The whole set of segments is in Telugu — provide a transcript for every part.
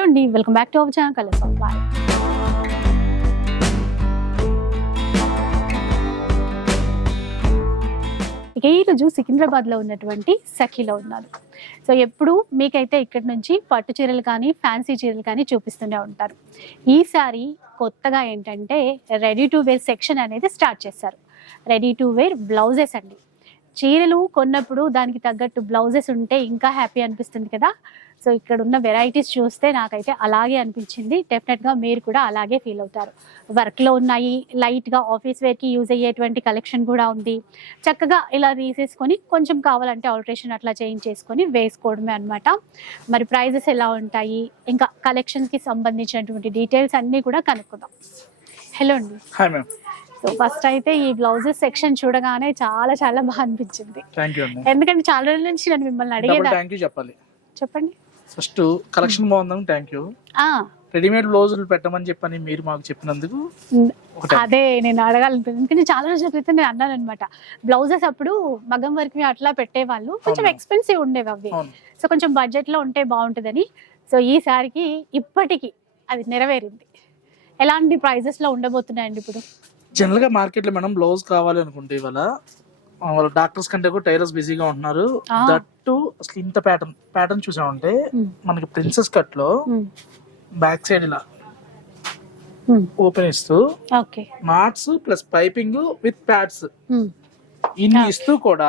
హలో అండి welcome back to our channel colours of boy ఇక ఈరోజు సికింద్రాబాద్లో ఉన్నటువంటి సఖీలో ఉన్నాను సో ఎప్పుడు మీకైతే ఇక్కడ నుంచి పట్టు చీరలు కానీ ఫ్యాన్సీ చీరలు కానీ చూపిస్తూనే ఉంటారు. ఈసారి కొత్తగా ఏంటంటే రెడీ టు వేర్ సెక్షన్ అనేది స్టార్ట్ చేశారు. రెడీ టు వేర్ బ్లౌజెస్ అండి. చీరలు కొన్నప్పుడు దానికి తగ్గట్టు బ్లౌజెస్ ఉంటే ఇంకా హ్యాపీ అనిపిస్తుంది కదా. సో ఇక్కడ ఉన్న వెరైటీస్ చూస్తే నాకైతే అలాగే అనిపించింది. డెఫినెట్గా మీరు కూడా అలాగే ఫీల్ అవుతారు. వర్క్లో ఉన్నాయి లైట్గా ఆఫీస్ వేర్కి యూజ్ అయ్యేటువంటి కలెక్షన్ కూడా ఉంది. చక్కగా ఇలా తీసేసుకొని కొంచెం కావాలంటే ఆల్టరేషన్ అట్లా చేంజ్ చేసుకొని వేసుకోవడమే అన్నమాట. మరి ప్రైజెస్ ఎలా ఉంటాయి? ఇంకా కలెక్షన్స్కి సంబంధించినటువంటి డీటెయిల్స్ అన్నీ కూడా కనుక్కుందాం. హలో అండి. హాయ్ మ్యామ్ సో ఫస్ట్ అయితే ఈ బ్లౌజెస్ సెక్షన్ చూడగానే చాలా చాలా బాగా అనిపించింది. ఎందుకంటే చాలా రోజుల నుంచి నేను మిమ్మల్ని డబుల్ అడిగేదా? థ్యాంక్ యూ చెప్పాలి. చెప్పండి. ఫస్ట్ కలెక్షన్ బాగుందని థ్యాంక్ యూ రెడీమేడ్ బ్లౌజులు పెట్టమని చెప్పని మీరు మాకు చెప్పినందుకు. అదే నేను అడగాలనిపించింది ఎందుకంటే చాలా రోజుల క్రితం నేను అన్నాను అనమాట బ్లౌజెస్ అప్పుడు మగం వర్క్ అట్లా పెట్టేవాళ్ళు. కొంచెం. ఎక్స్పెన్సివ్ ఉండేవి అవి. సో కొంచెం బడ్జెట్లో ఉంటే బాగుంటుందని. సో ఈసారికి ఇప్పటికి అది నెరవేరింది. ఎలాంటి ప్రైజెస్లో ఉండబోతున్నాయండి ఇప్పుడు? జనరల్గా మార్కెట్లో మనం బ్లౌజ్ కావాలి అనుకుంటే ఇవాళ వాళ్ళ డాక్టర్స్ కంటే కూడా టైలర్స్ బిజీగా ఉంటున్నారు. దట్టు అసలు ఇంత ప్యాటర్న్ ప్యాటర్న్ చూసామంటే. మనకి ప్రిన్సెస్ కట్లో. బ్యాక్ సైడ్ ఇలా. ఓపెన్ ఇస్తూ okay knots plus piping with pads. ఇన్ని. ఇస్తూ కూడా.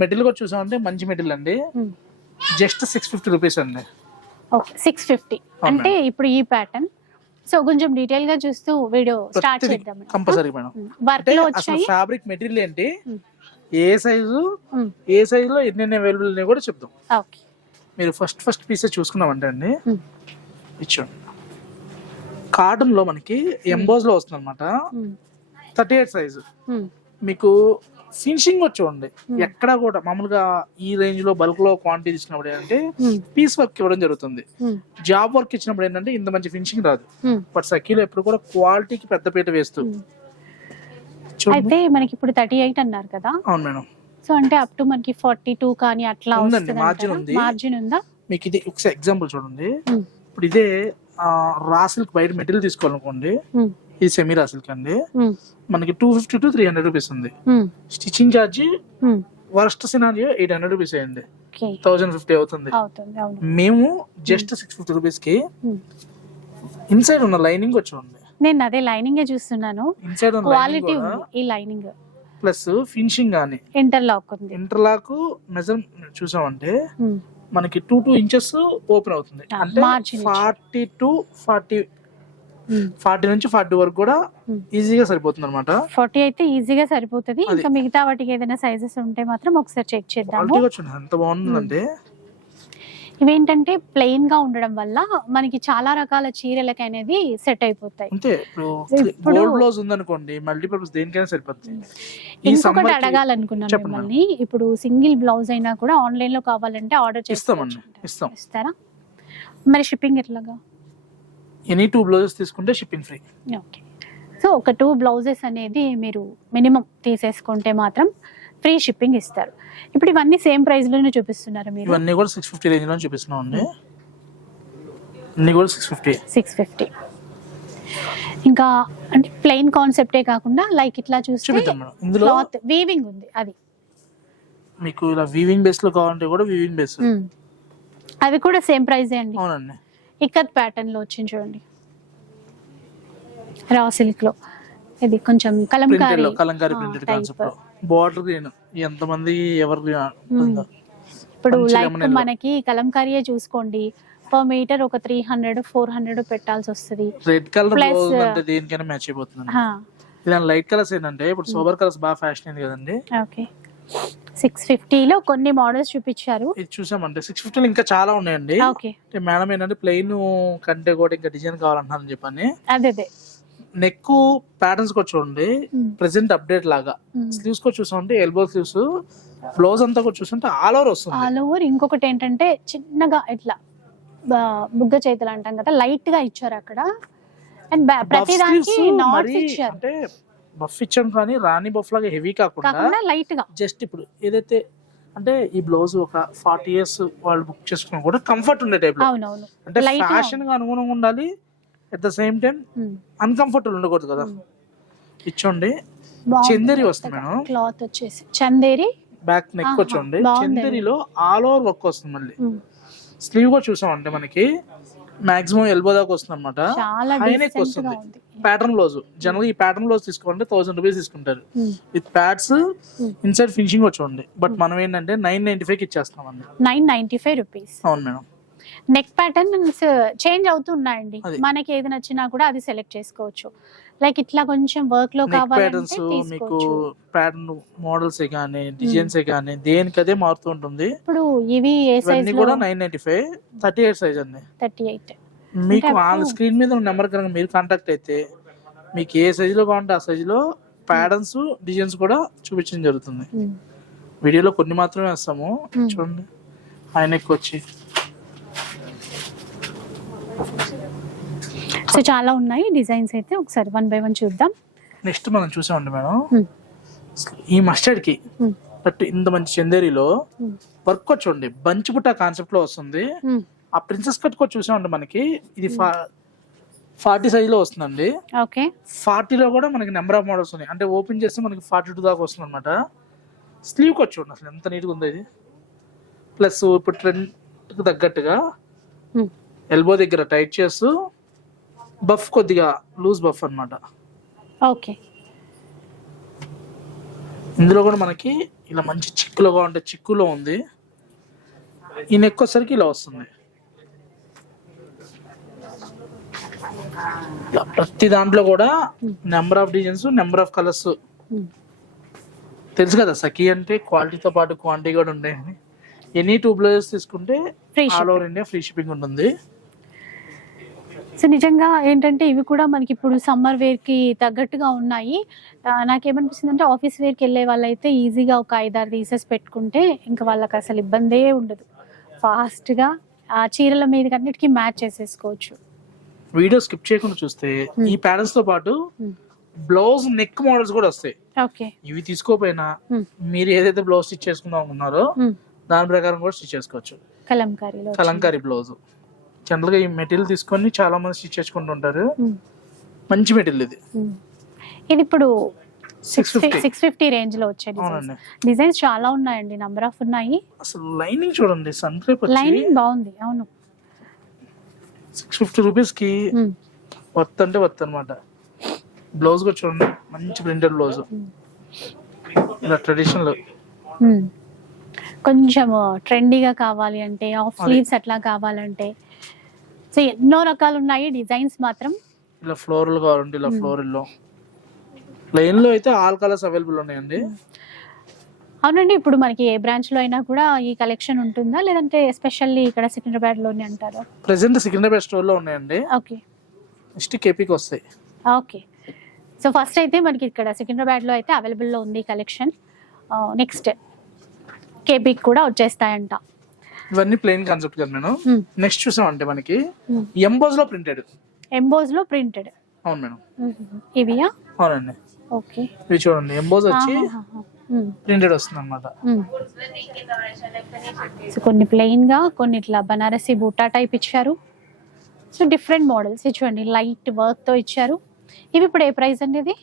మెటీరియల్ కూడా చూసామంటే మంచి మెటీరియల్ అండి. జస్ట్ సిక్స్ ఫిఫ్టీ రూపీస్ అండి సిక్స్ ఫిఫ్టీ అంటే ఇప్పుడు ఈ ప్యాటర్న్ సో కొంచెం డీటెయిల్గా చూస్తూ వీడియో స్టార్ట్ చేద్దాం కంపల్సరీ మేడం వర్క్లో వచ్చాయి. ఫ్యాబ్రిక్ మెటీరియల్ ఏంటి. ఏ సైజు. ఏ సైజు లో ఎన్ని అవైలబుల్ ఉన్నాయో కూడా చెప్దాం. ఓకే. మీరు ఫస్ట్ ఫస్ట్ పీస్ చూసుకున్నామంటే అండి. మ్మ్. ఇచ్చాడు కాటన్లో మనకి ఎంబోజ్లో వస్తుంది అనమాట. Thirty eight size. మీకు ఫినిషింగ్ వచ్చి చూడండి. ఎక్కడ కూడా మామూలుగా ఈ రేంజ్లో బల్క్లో క్వాంటిటీ ఇచ్చినప్పుడు ఏంటంటే. పీస్ వర్క్ ఇవ్వడం జరుగుతుంది. జాబ్ వర్క్ ఇచ్చినప్పుడు ఏంటంటే ఇంత మంచి ఫినిషింగ్ రాదు. బట్ సఖీలో ఎప్పుడు కూడా క్వాలిటీకి పెద్ద పీట వేస్తూ. అయితే మనకి ఇప్పుడు థర్టీ ఎయిట్ అన్నారు కదా? అవును మేడం. సో అంటే అప్ టు మనకి ఫార్టీ టూ కానీ అట్లా ఉందండి, margin ఉంది. మార్జిన్ ఉందా? మీకు ఇది ఒకసారి ఎగ్జాంపుల్ చూడండి. ఇప్పుడు ఇదే రా సిల్క్ బయట మెటీరియల్ తీసుకోవాలనుకోండి. ఇది సెమీ రా సిల్క్ అండి. మనకి two fifty to three hundred rupees ఉంది. Stitching charge. Worst scenario eight hundred rupees అయ్యింది ఓకే థౌజండ్ ఫిఫ్టీ అవుతుంది మేము జస్ట్ సిక్స్ ఫిఫ్టీ రూపీస్కి. ఇన్సైడ్ ఉన్న లైనింగ్ వచ్చి ఉంది నేను అదే లైనింగ్ చూస్తున్నాను ఇన్సైడ్ ఉన్న క్వాలిటీ ఈ లైనింగ్ ప్లస్ ఫినిషింగ్ కానీ ఇంటర్లాక్ ఉంది ఇంటర్లాక్ మెజర్ చూసామంటే. మనకి టూ టూ ఇంచెస్ ఓపెన్ అవుతుంది అంటే. Forty to forty. ఫార్టీ నుంచి ఫార్టీ వరకు కూడా. ఈజీగా సరిపోతుంది అనమాట ఫార్టీ అయితే ఈజీగా సరిపోతుంది. ఇంకా మిగతా వాటికి ఏదైనా సైజెస్ ఉంటే మాత్రం ఒకసారి చెక్ చేద్దాము. చూడండి ఎంత బాగుందంటే. ఇవేంటంటే ప్లెయిన్గా ఉండడం వల్ల మనకి చాలా రకాల చీరలకి అనేది సెట్ అయిపోతాయి. అంతే ఇప్పుడు బ్లౌజ్ ఉందనుకోండి మల్టీపర్పస్ దేనికైనా సరిపోతుంది ఇంకొకటి అడగాలనుకున్నాను మిమ్మల్ని. ఇప్పుడు సింగిల్ బ్లౌజ్ అయినా కూడా ఆన్లైన్లో కావాలంటే ఆర్డర్ ఇస్తాం. ఇస్తారా? మరి షిప్పింగ్ ఎట్లాగా? ఎనీ టూ బ్లౌజెస్ తీసుకుంటే షిప్పింగ్ ఫ్రీ. ఓకే. సో ఒక టూ బ్లౌజెస్ అనేది మీరు మినిమం తీసేసుకుంటే మాత్రం ఫ్రీ షిప్పింగ్ ఇస్తారు. ఇప్పుడు ఇవన్నీ సేమ్ ప్రైస్లోనే చూపిస్తున్నారు మీరు? ఇవన్నీ కూడా సిక్స్ ఫిఫ్టీ రేంజ్లో చూపిస్తున్నాం అండి. అన్ని కూడా సిక్స్ ఫిఫ్టీ సిక్స్ ఫిఫ్టీ ఇంకా అంటే ప్లెయిన్ కాన్సెప్టే కాకుండా లైక్ ఇట్లా చూస్తే చూపిద్దాం మేడం. ఇందులో క్లాత్ వీవింగ్ ఉంది అది. మీకు ఇలా వీవింగ్ బేస్లో కావాలంటే కూడా వీవింగ్ బేస్. అవి కూడా సేమ్ ప్రైజే అండి? అవునండి. ఇక్కత్ ప్యాటర్న్లో వచ్చింది చూడండి. రా సిల్క్లో ఇది కొంచెం కలంకారీ లో కలంకారీ ప్రింటెడ్ కాన్సెప్ట్లో. బార్డర్ గ్రీన్ ఎంత మంది ఎవరు. ఇప్పుడు లైక్. మనకి కలంకారీయే చూసుకోండి. పర్ మీటర్ ఒక త్రీ హండ్రెడ్ ఫోర్ హండ్రెడ్ పెట్టాల్సి వస్తుంది. రెడ్ కలర్ అంటే దేనికైనా మ్యాచ్ అయిపోతుంది ఇలా లైట్ కలర్స్ ఏంటంటే ఇప్పుడు సోబర్ కలర్స్ బాగా ఫ్యాషన్ అయింది కదండి. ఓకే. సిక్స్ ఫిఫ్టీలో కొన్ని మోడల్స్ చూపించారు. ఇది చూసామంటే సిక్స్ ఫిఫ్టీలో ఇంకా చాలా ఉన్నాయండి. ఓకే అంటే మేడం ఏంటంటే ప్లెయిన్ కంటే కూడా ఇంకా డిజైన్ కావాలంటున్నారని చెప్పని. అదే అదే. నెక్ ప్యాటర్న్స్ కూడా చూడండి. ప్రెసెంట్ అప్డేట్ లాగా. స్లీవ్స్ కూడా చూసామంటే ఎల్బో స్లీవ్స్ బ్లౌజ్ అంతా కూడా చూస్తుంటే ఆల్ ఓవర్ వస్తుంది. ఆల్ ఓవర్ ఇంకొకటి ఏంటంటే చిన్నగా ఇట్లా బుగ్గ చేతులు అంటాం కదా లైట్గా ఇచ్చారు అక్కడ. అండ్ ప్రతి Buff దానికి sleeves నాట్స్ ఇచ్చారు. అంటే బఫ్ ఇచ్చాం కానీ రాణి బఫ్ లాగా హెవీ కాకుండా లైట్గా జస్ట్ ఇప్పుడు ఏదైతే అంటే ఈ బ్లౌజ్ ఒక ఫార్టీ ఇయర్స్ వాళ్ళు బుక్ చేసుకున్నా కూడా కంఫర్ట్ ఉండే టైప్ అంటే ఫ్యాషన్గా అనుగుణంగా ఉండాలి at the same time. Uncomfortable ఉండకూడదు కదా. ఉమ్. ఇచ్చోండి. చందేరి వస్తుంది మేడం. క్లాత్ వచ్చేసి. చందేరి? బ్యాక్ నెక్ వచ్చోండి. చందేరిలో ఆల్ ఓవర్ వర్క్ వస్తుంది మళ్ళీ. స్లీవ్ కూడా చూసామంటే మనకి. మాక్సిమం ఎల్బో దాకా వస్తుంది అనమాట వస్తుంది. ప్యాటర్న్ బ్లౌజ్ జనరల్ ఈ ప్యాటర్న్ బ్లౌజ్ తీసుకోవాలంటే థౌసండ్ రూపీస్ తీసుకుంటారు. విత్ ప్యాడ్స్ ఇన్సైడ్ ఫినిషింగ్ వచ్చి బట్ మనం ఏంటంటే నైన్ నైన్టీ ఫైవ్ ఇచ్చేస్తామండి నైన్ నైన్టీ ఫైవ్ రూపీస్ అవును మేడం. నెక్ ప్యాటర్న్స్ చేంజ్ అవుతున్నాయండి. మనకి ఏది నచ్చినా కూడా అది సెలెక్ట్ చేసుకోవచ్చు. లైక్ ఇట్లా కొంచెం వర్క్లో ప్యాటర్న్స్ మీకు ప్యాటర్న్ మోడల్స్ కానీ డిజైన్స్ కానీ దేనికి అదే మారుతూ ఉంటుంది ఇప్పుడు ఇవి ఏ సైజ్ కూడా nine ninety five thirty eight size అండి. థర్టీ ఎయిట్ మీకు వాళ్ళ స్క్రీన్ మీద నెంబర్ కనుక మీరు కాంటాక్ట్ అయితే మీకు ఏ సైజ్లో కావాలంటే ఆ సైజ్లో ప్యాటర్న్స్ డిజైన్స్ కూడా చూపించడం జరుగుతుంది. వీడియోలో కొన్ని మాత్రమే వేస్తాము. Hmm. చూడండి. ఆయన వచ్చి. సో చాలా ఉన్నాయి. డిజైన్స్ అయితే ఒకసారి వన్ బై వన్ చూద్దాం. నెక్స్ట్ మనం చూసామండి మేడం. ఈ మస్టర్డ్కి. బట్ ఇంత మంచి చందేరిలో. వర్క్ వచ్చండి బంచి బుట్ట కాన్సెప్ట్లో వస్తుంది. ఆ ప్రిన్సెస్ కట్ కూడా చూసామండి మనకి. ఇది ఫార్టీ సైజ్లో వస్తుందండి. ఓకే. ఫార్టీలో కూడా మనకి నెంబర్ ఆఫ్ మోడల్స్ ఉన్నాయి. అంటే ఓపెన్ చేస్తే మనకి ఫార్టీ టూ దాకా వస్తుంది అనమాట స్లీవ్కి చూడండి అసలు ఎంత నీట్గా ఉంది ఇది. ప్లస్ ఇప్పుడు ట్రెండ్ తగ్గట్టుగా. ఎల్బో దగ్గర టైట్ చేస్తూ బఫ్ కొద్దిగా లూజ్ బఫ్ అన్నమాట. ఓకే. ఇందులో కూడా మనకి ఇలా మంచి చిక్కులుగా ఉంటే చిక్కులో ఉంది. ఈ నెక్ వచ్చేసరికి ఇలా వస్తుంది. ప్రతి దాంట్లో కూడా number of designs number of colours. Hmm. తెలుసు కదా సఖీ అంటే క్వాలిటీతో పాటు క్వాంటిటీ కూడా ఉంటాయని ఎనీ టూ బ్లౌజెస్ తీసుకుంటే all over India free shipping ఉంటుంది. సో నిజంగా ఏంటంటే ఇవి కూడా మనకి ఇప్పుడు సమ్మర్ వేర్కి తగ్గట్టుగా ఉన్నాయి. నాకేమనిపిస్తుంది అంటే ఆఫీస్ వేర్కి వెళ్ళే వాళ్ళైతే ఈజీగా ఒక ఐదారు పీసెస్ పెట్టుకుంటే ఇంకా వాళ్ళకి అసలు ఇబ్బందే ఉండదు. ఫాస్ట్గా ఆ చీరల మీద అన్నిటికీ మ్యాచ్ చేసేసుకోవచ్చు. వీడియో స్కిప్ చేయకుండా చూస్తే ఈ ప్యాటర్న్స్తో పాటు Hmm. బ్లౌజ్ నెక్ మోడల్స్ కూడా వస్తాయి. ఓకే. ఇవి తీసుకోపోయినా Hmm. మీరు ఏదైతే బ్లౌజ్ స్టిచ్ చేసుకుందాం అనుకున్నారో దాని ప్రకారం కూడా స్టిచ్ చేసుకోవచ్చు. కలంకారీలో వచ్చింది. కలంకారీ బ్లౌజ్. జనరల్గా ఈ మెటీరియల్ తీసుకొని చాలా మంది స్టిచ్ చేసుకుంటుంటారు. మంచి మెటీరియల్ ఇది. ఇది ఇప్పుడు సిక్స్ ఫిఫ్టీ సిక్స్ ఫిఫ్టీ రేంజ్లో వచ్చే డిజైన్స్. చాలా ఉన్నాయండి. నంబర్ ఆఫ్ ఉన్నాయి. అసలు లైనింగ్ చూడండి సన్ లైనింగ్ బాగుంది. అవును. సిక్స్ ఫిఫ్టీ రూపీస్కి వర్త్ అంటే వర్త్ అనమాట బ్లౌజ్ కూడా చూడండి మంచి ప్రింటెడ్ బ్లౌజ్. ఇలా ట్రెడిషనల్. కొంచెం ట్రెండీగా కావాలి అంటే ఆఫ్ స్లీవ్స్ అట్లా కావాలంటే సో ఎన్నో రకాలు ఉన్నాయి డిజైన్స్ మాత్రం. ఇలా ఫ్లోరల్ కావాలంటే ఇలా ఫ్లోరల్లో ప్లెయిన్లో అయితే ఆల్ కలర్స్ అవైలబుల్ ఉన్నాయండి. అవునండి ఇప్పుడు మనకి ఏ బ్రాంచ్లో అయినా కూడా ఈ కలెక్షన్ ఉంటుందా? లేదంటే ఎస్పెషల్లీ ఇక్కడ సికింద్రాబాద్లోనే అంటారా? ప్రెసెంట్ సికింద్రాబాద్ స్టోర్లో ఉన్నాయండి. ఓకే. నెక్స్ట్ కేపీకి వస్తాయి. ఓకే. సో ఫస్ట్ అయితే మనకి ఇక్కడ సికింద్రాబాద్లో అయితే అవైలబుల్లో ఉంది కలెక్షన్. నెక్స్ట్ కేపీకి కూడా వచ్చేస్తాయంట. ఇవన్నీ ప్లెయిన్ కాన్సెప్ట్ కదా మేడం Hmm. నెక్స్ట్ చూసామంటే మనకి Hmm. ఎంబోజ్లో ప్రింటెడ్ ఎంబోజ్లో ప్రింటెడ్ అవును మేడం. ఇవియా? అవునండి. ఓకే. ఇవి చూడండి. ఎంబోజ్ వచ్చి ప్రింటెడ్ వస్తుంది అనమాట సో కొన్ని ప్లెయిన్గా కొన్ని ఇట్లా బనారసి బూటా టైప్ ఇచ్చారు. సో డిఫరెంట్ మోడల్స్ చూడండి లైట్ వర్క్తో ఇచ్చారు. ఇవి ఇప్పుడు ఏ ప్రైస్ అండి ఇది?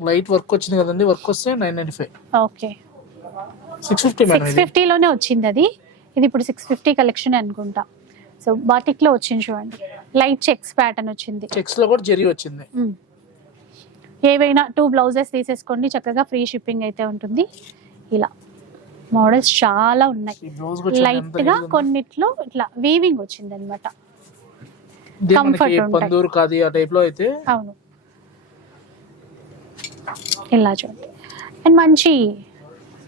లైట్ వర్క్ వచ్చింది కదండి. వర్క్ వస్తే nine ninety five okay six fifty six ఫిఫ్టీలోనే వచ్చింది అది. ఇది ఇప్పుడు సిక్స్ ఫిఫ్టీ కలెక్షన్ అనుకుంటా. సో బాటిక్లో వచ్చింది చూడండి. లైట్ చెక్స్ ప్యాటర్న్ వచ్చింది. చెక్స్లో కూడా జెరీ వచ్చింది. మ్మ్. ఏవైనా టూ బ్లౌజెస్ తీసేసుకోండి. చక్కగా ఫ్రీ షిప్పింగ్ అయితే ఉంటుంది. ఇలా మోడల్స్ చాలా ఉన్నాయి. లైట్గా. కొన్నిట్లో ఇట్లా వీవింగ్ వచ్చింది అనమాట కాది ఆ టైప్లో అయితే. అవును. ఇలా చూడండి. అండ్ మంచి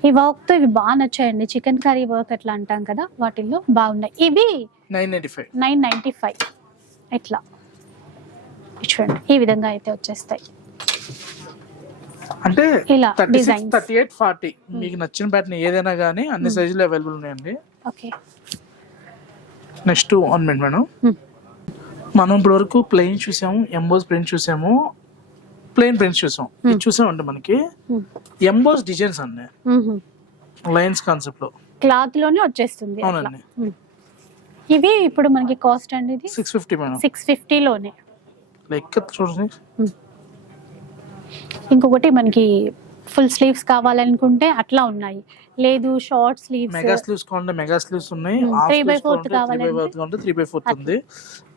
ఈ వర్క్తో ఇవి బాగా నచ్చాయండి. చికెన్ కర్రీ వర్క్ అట్లా అంటాం కదా వాటిల్లో బాగున్నాయి. ఇవి nine ninety five. Nine ninety five. ఇట్లా చూడండి ఈ విధంగా అయితే వచ్చేస్తాయి. అంటే ఇలా డిజైన్స్ థర్టీ ఎయిట్ ఫార్టీ. మీకు నచ్చిన ప్యాటర్న్ ఏదైనా కానీ అన్ని సైజులు అవైలబుల్ ఉన్నాయండి. Okay. Next one minute madam మనం ఇప్పటి వరకు ప్లెయిన్ చూసాము ఎంబోస్ ప్రింట్ చూసాము. ప్లెయిన్ ప్రింట్స్ చూసాం. ఇది చూసామంటే మనకి. ఎంబోస్ డిజైన్స్ అండి. లైన్స్ కాన్సెప్ట్లో. క్లాత్లోనే వచ్చేస్తుంది. అవునండి. ఇవి ఇప్పుడు మనకి కాస్ట్ అండి ఇది? Six fifty madam. సిక్స్లోనే. లెక్క చూడండి. ఇంకొకటి మనకి ఫుల్ స్లీవ్స్ కావాలనుకుంటే అట్లా ఉన్నాయి. లేదు షార్ట్ స్లీవ్స్ మెగా స్లీవ్స్ కావాలంటే మెగా స్లీవ్స్ ఉన్నాయి. Hmm, three by? ఫోర్త్ కావాలంటే త్రీ బై ఫోర్త్ ఉంది.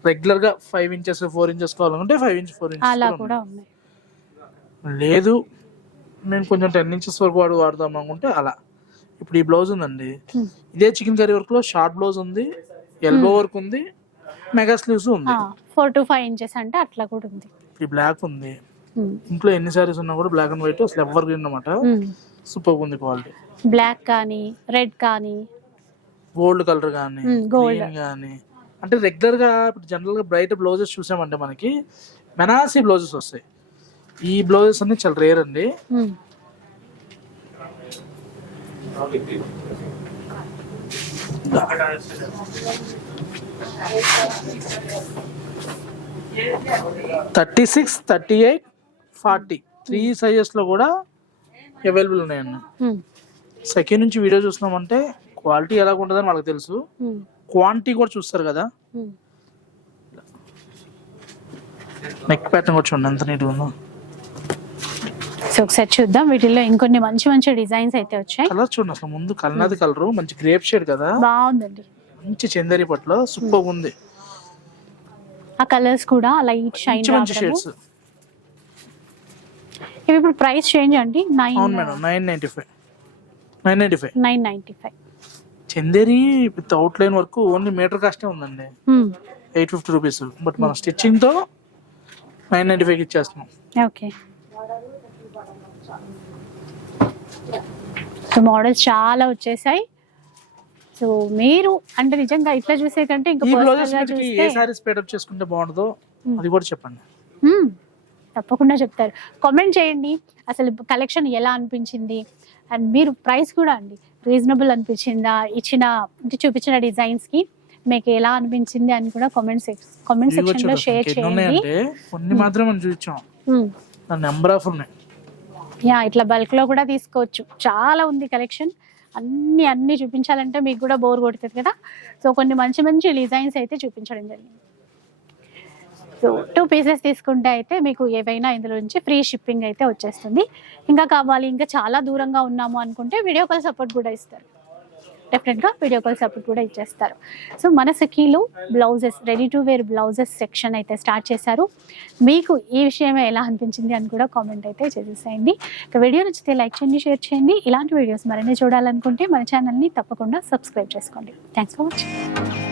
రెగ్యులర్గా ఫైవ్ ఇంచెస్ ఫోర్ ఇంచెస్ కావాలంటే ఫైవ్ ఇంచ్ ఫోర్ అలా ఇంచెస్ కూడా ఉన్నాయి. లేదు. నేను కొంచెం టెన్ ఇంచెస్ వరకు వాడు వాడదాం అనుకుంటే అలా. ఇప్పుడు ఈ బ్లౌజ్ ఉందండి. ఇదే చికెన్ కర్రీ వర్క్లో షార్ట్ బ్లౌజ్ ఉంది ఎల్బో వర్క్ ఉంది మెగా స్లీవ్స్ ఉంది. ఫోర్ టు ఫైవ్ ఇంచెస్ అంటే అట్లా కూడా ఉంది. ఈ బ్లాక్ ఉంది. ఇంట్లో ఎన్ని సారీస్ ఉన్నా కూడా బ్లాక్ అండ్ వైట్ అసలు ఎవర్ గ్రీన్ అనమాట. సూపర్ ఉంది క్వాలిటీ. బ్లాక్ కానీ రెడ్ కానీ. గోల్డ్ కలర్ కానీ gold. కానీ. అంటే రెగ్యులర్గా ఇప్పుడు జనరల్గా బ్రైట్ బ్లౌజెస్ చూసామంటే మనకి మెనాసి బ్లౌజెస్ వస్తాయి. ఈ బ్లౌజెస్ అన్ని చాలా రేర్ అండి. Thirty six thirty eight forty three సైజెస్లో కూడా అవైలబుల్ ఉన్నాయండి. సెకండ్ నుంచి వీడియో చూస్తున్నామంటే క్వాలిటీ ఎలా ఉంటుందని వాళ్ళకి తెలుసు. క్వాంటిటీ కూడా చూస్తారు కదా. నెక్ ప్యాటర్న్ కూడా చూడండి ఎంత నీట్గా ఉందో సో ఒకసారి చూద్దాం. వీటిల్లో ఇంకొన్ని మంచి మంచి డిజైన్స్ అయితే వచ్చాయి. కలర్ చూడండి అసలు ముందు కల్నాది కలర్ మంచి గ్రేప్ షేడ్ కదా? బాగుందండి. మంచి చందేరి పట్ల సూపర్ ఉంది. ఆ కలర్స్ కూడా లైట్ షైన్ మంచి షేడ్స్. ఇవి ఇప్పుడు ప్రైస్ చేంజ్ అండి. నైన్ అవును madam nine ninety five. Nine ninety five. Nine ninety five. Chanderi without line వరకు ఓన్లీ మీటర్ కాస్టే ఉందండి. Eight fifty rupees. బట్ మన స్టిచ్చింగ్తో నైన్ నైన్టీ ఫైవ్ ఇచ్చేస్తున్నాం. ఓకే. సో మోడల్స్ చాలా వచ్చేసాయి. సో మీరు అంటే నిజంగా ఇట్లా చూసే కంటే ఇంకా ఏ సారీస్ చేసుకుంటే బాగుంటుందో అది కూడా చెప్పండి. మ్మ్. తప్పకుండా చెప్తారు. కామెంట్ చేయండి. అసలు కలెక్షన్ ఎలా అనిపించింది? అండ్ మీరు ప్రైస్ కూడా అండి. రీజనబుల్ అనిపించిందా? ఇచ్చిన చూపించిన డిజైన్స్కి మీకు ఎలా అనిపించింది అని కూడా కామెంట్ కామెంట్ ఇవి సెక్షన్లో షేర్ చేయండి. కొన్ని మాత్రమే మనం చూపించాం. నెంబర్ ఆఫ్ ఉన్నాయి. యా ఇట్లా బల్క్లో కూడా తీసుకోవచ్చు. చాలా ఉంది కలెక్షన్ అన్ని అన్ని చూపించాలంటే మీకు కూడా బోర్ కొడుతుంది కదా. సో కొన్ని మంచి మంచి డిజైన్స్ అయితే చూపించడం జరిగింది. సో టూ పీసెస్ తీసుకుంటే అయితే మీకు ఏవైనా ఇందులో నుంచి ఫ్రీ షిప్పింగ్ అయితే వచ్చేస్తుంది. ఇంకా కావాలి ఇంకా చాలా దూరంగా ఉన్నాము అనుకుంటే వీడియో కాల్ సపోర్ట్ కూడా ఇస్తారు. డెఫినెట్గా వీడియో కాల్ సపోర్ట్ కూడా ఇచ్చేస్తారు. సో మన సఖీలో blouses ready to wear blouses section అయితే స్టార్ట్ చేశారు. మీకు ఈ విషయమే ఎలా అనిపించింది అని కూడా కామెంట్ అయితే చేసేసేయండి. ఇక వీడియో నచ్చితే లైక్ చేయండి షేర్ చేయండి. ఇలాంటి వీడియోస్ మరిన్ని చూడాలనుకుంటే మన ఛానల్ని తప్పకుండా సబ్స్క్రైబ్ చేసుకోండి. Thanks for watching